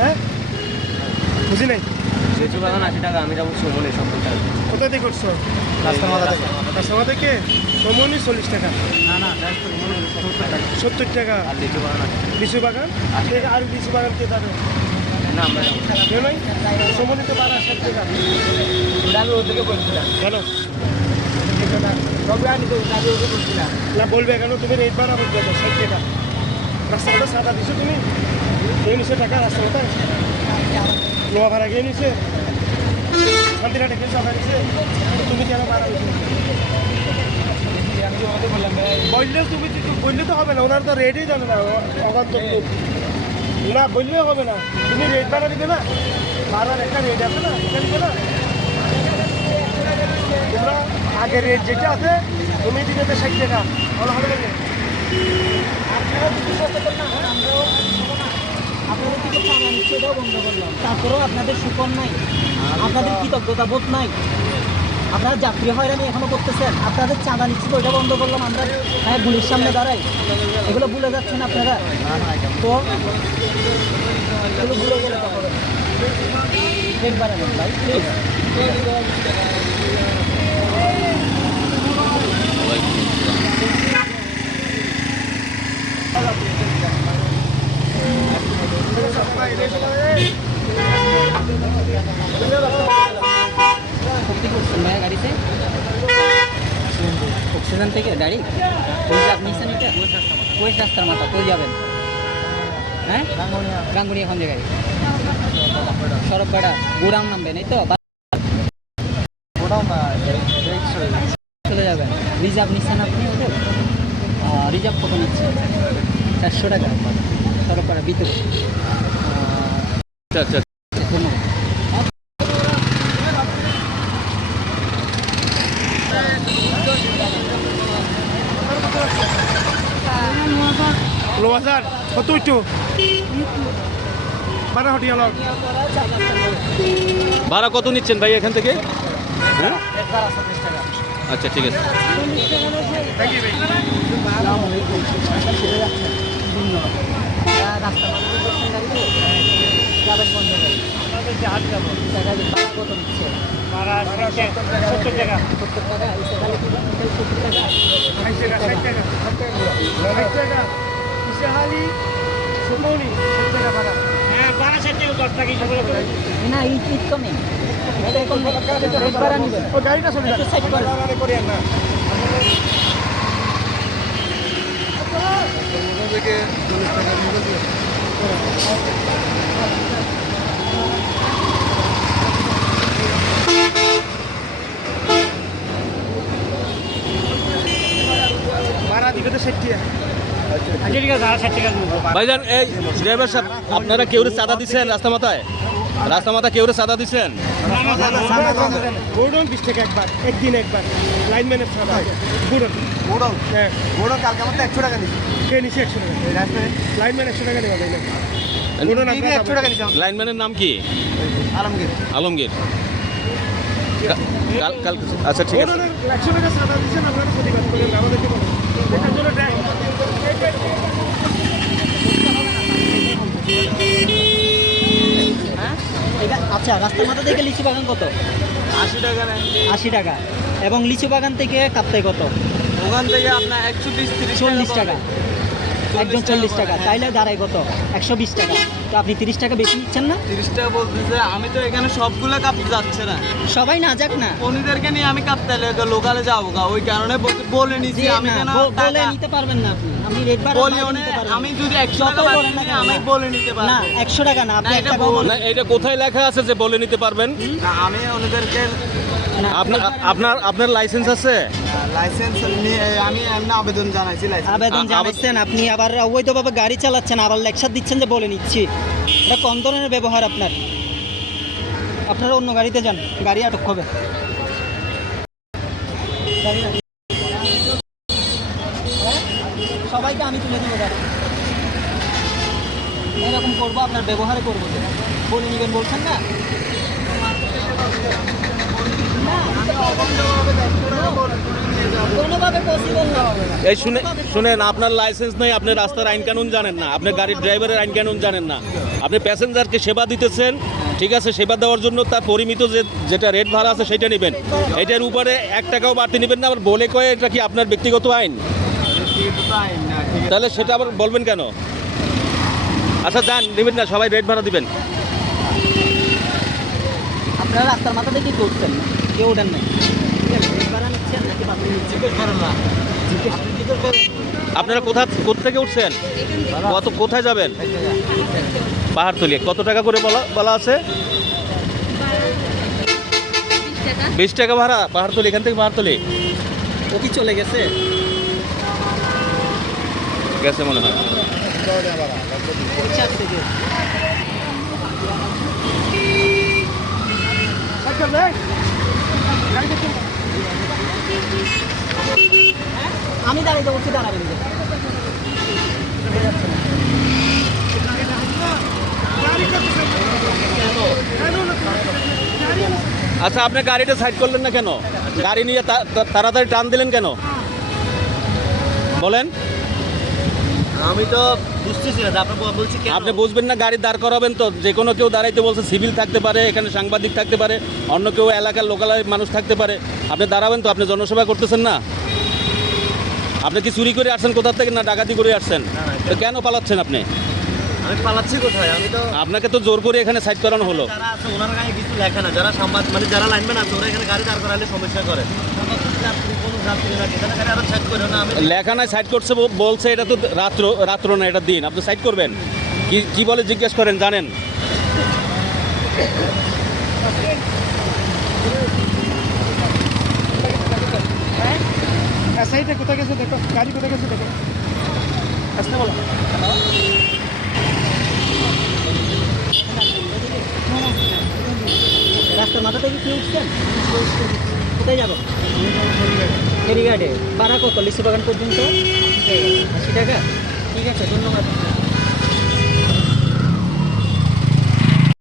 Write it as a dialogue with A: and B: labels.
A: হ্যাঁ? বাগান আশি টাকা আমি যাব
B: কোথা করছ? সোমনি চল্লিশ টাকা।
A: না না সত্তর টাকা। আর লিচু বাগান
B: লিচু বাগান বাগান কে
A: না
B: সোমনি তো বাগান টাকা।
A: আমি
B: না বলবে কেন? তুমি রেট বাড়াবো ষাট টাকা। রাস্তা মতো সাদা দিছো তুমি? গিয়ে নিছো টাকা রাস্তা মতো লোয়া ভাড়া গিয়ে নিছে? চাপা নিছে তুমি কেন
A: বললাম
B: বললে তুমি বললে তো হবে না, ওনার তো রেটই জানে না অগান্ত না, বললেও হবে না। তুমি রেট বাড়া দিবে না? বাড়ার একটা রেট আছে না, এটা না? তোমরা আগে রেট যেটা আছে, তুমি দিবে ষাট টাকা। ভালো হবে না
C: আপনাদের থেকে চাঁদা নিচ্ছে বন্ধ করলাম তারপরেও আপনাদের সুকর নাই। আপনাদের কৃতজ্ঞতা বোধ নাই। আপনারা যাত্রী হয়রানি এখনও করতেছেন। আপনাদের চাঁদা নিচ্ছে তো ওটা বন্ধ করলাম আমরা। হ্যাঁ গুলির সামনে দাঁড়াই। এগুলো ভুলে যাচ্ছেন আপনারা? তো, এগুলো ভাই
D: অক্সিজেন থেকে গাড়ি নিচ্ছেন এটা ওয়েস্ট রাস্তার মাথা কোথায় যাবেন হ্যাঁ? গাঙ্গুনি এখন যে গাড়ি। সড়ককাটা গোডাউন নামবেন এই তো চলে যাবেন রিজার্ভ নিচ্ছেন আপনি? রিজার্ভ কত নিচ্ছেন চারশো টাকা। সড়ককাটা ভিতরে।
E: আচ্ছা আচ্ছা।
B: কত একটু বারো হটিয়া লগ
E: ভাড়া কত নিচ্ছেন ভাই এখান থেকে? হ্যাঁ? আচ্ছা ঠিক আছে।
D: ভাড়া
B: সত্তর টাকা। সুমনি ভাড়া হ্যাঁ দশ টাকা
D: না তো ভাড়া
B: দিবে ষাট টাকা
E: ভাইজান এই ড্রাইভার সাহেব আপনারা কেউ চাঁদা দিচ্ছেন রাস্তা মাথায়? রাস্তা মাথা কেউ চাঁদা দিচ্ছেন
B: লাইনম্যানের হ্যাঁ।
E: লাইনম্যানের? নাম কি?
A: আলমগীর।
E: আলমগীর। কা- কাল কাল আচ্ছা ঠিক আছে।
D: আচ্ছা রাস্তার মাথা থেকে লিচু বাগান কত?
A: আশি টাকা
D: আশি টাকা। এবং লিচু বাগান থেকে কাপ্তাই কত?
A: ওখান থেকে আপনার একশো বিশ
D: চল্লিশ টাকা। একদম চল্লিশ টাকা। তাইলে দাঁড়ায় কত? একশো বিশ টাকা। তো আপনি তিরিশ টাকা বেশি নিচ্ছেন না?
A: তিরিশ টাকা বলতেছে আমি তো এখানে সবগুলো কাপতে যাচ্ছে না।
D: সবাই না যাক না।
A: পনিদেরকে নিয়ে আমি কাপতে লোকালে যাব গা। ওই কারণে বলে
D: দিয়ে
A: আমি কেন
D: বলে নিতে পারবেন না আপনি। রেট
A: আমি যদি একশো টাকা
D: বলেন না
A: আমি বলে নিতে
D: না একশো টাকা না আপনি
A: এটা
E: কোথায় লেখা আছে যে বলে নিতে পারবেন?
A: না আমি ওনাদেরকে
E: আপনার আপনার আপনার লাইসেন্স আছে?
A: লাইসেন্স আমি এমনি আবেদন জানাইছি
D: আবেদন জানাচ্ছেন আপনি আবার অবৈধভাবে গাড়ি চালাচ্ছেন আবার লেকচার দিচ্ছেন যে বলে নিচ্ছি। এটা কম ধরনের ব্যবহার আপনার? আপনারা অন্য গাড়িতে যান গাড়ি আটক হবে? সবাইকে আমি তুলে দেবো গাড়ি। এরকম করব আপনার ব্যবহারে করব বলে নেবেন বলছেন না?
E: এই শুনে শুনেন, আপনার লাইসেন্স নেই, আপনি রাস্তার আইন কানুন জানেন না, আপনি গাড়ির ড্রাইভারের আইন কানুন জানেন না। আপনি প্যাসেঞ্জারকে সেবা দিতেছেন, ঠিক আছে, সেবা দেওয়ার জন্য তার পরিমিত যে যেটা রেট ভাড়া আছে সেটা নেবেন। এটার উপরে এক টাকাও বাড়তি নেবেন না, আবার বলে কয়ে এটা কি আপনার ব্যক্তিগত আইন? তাহলে সেটা আবার বলবেন কেন? আচ্ছা যান, নেবেন না, সবাই রেট ভাড়া দিবেন।
C: আপনারা রাস্তার মাথা থেকে কেউ উঠছেন না কেউ ওঠেন
A: না
E: আপনারা কোথা কোথা থেকে উঠছেন? কত কোথায় যাবেন? পাহাড়তলি কত টাকা করে বলা বলা আছে? বিশ টাকা ভাড়া পাহাড়তলি এখান থেকে পাহাড়তলি
D: ও কি চলে গেছে?
E: গেছে মনে হয়।
C: আমি দাঁড়িয়ে বলছি দাঁড়াবেন
E: আচ্ছা আপনি গাড়িটা সাইড করলেন না কেন? গাড়ি নিয়ে তাড়াতাড়ি টান দিলেন কেন? বলেন।
A: আমি তো বুঝতেছি না আপনি বলছি
E: আপনি বুঝবেন না গাড়ি দাঁড় করাবেন তো যে কোনো কেউ দাঁড়াইতে বলছে সিভিল থাকতে পারে এখানে সাংবাদিক থাকতে পারে অন্য কেউ এলাকার লোকাল মানুষ থাকতে পারে। আপনি দাঁড়াবেন তো আপনি জনসেবা করতেছেন না? আপনি কি চুরি করে আসছেন কোথা থেকে না ডাকাতি করে আসছেন? তো কেন পালাচ্ছেন আপনি?
A: আমি পালাচ্ছি কোথায়? আমি তো
E: আপনাকে তো জোর করে এখানে সাইড করানো হলো।
A: যারা আছে ওনার গায়ে কিছু লেখে না। যারা সংবাদ মানে যারা লাইনম্যান আছে ওরা এখানে গাড়ি দাঁড় করালে সমস্যা করে। যাত্রী কোনো যাত্রী না এখানে গাড়ি আরও চেক করে না আমি
E: লেখানায় সাইড করছে বলছে এটা তো রাত্র রাত্র না, এটা দিন। আপনি সাইড করবেন? কি বলে জিজ্ঞেস করেন, জানেন?
B: এসআইটা কোথায় গেছে দেখো, গাড়ি কোথায় গেছে দেখো। আসতে
C: রাস্তার মাথা থেকে কি উঠছেন কোথায় যাব? ফেরিঘাটে। ভাড়া কত লিচু বাগান পর্যন্ত। আশি টাকা। ঠিক আছে ধন্যবাদ।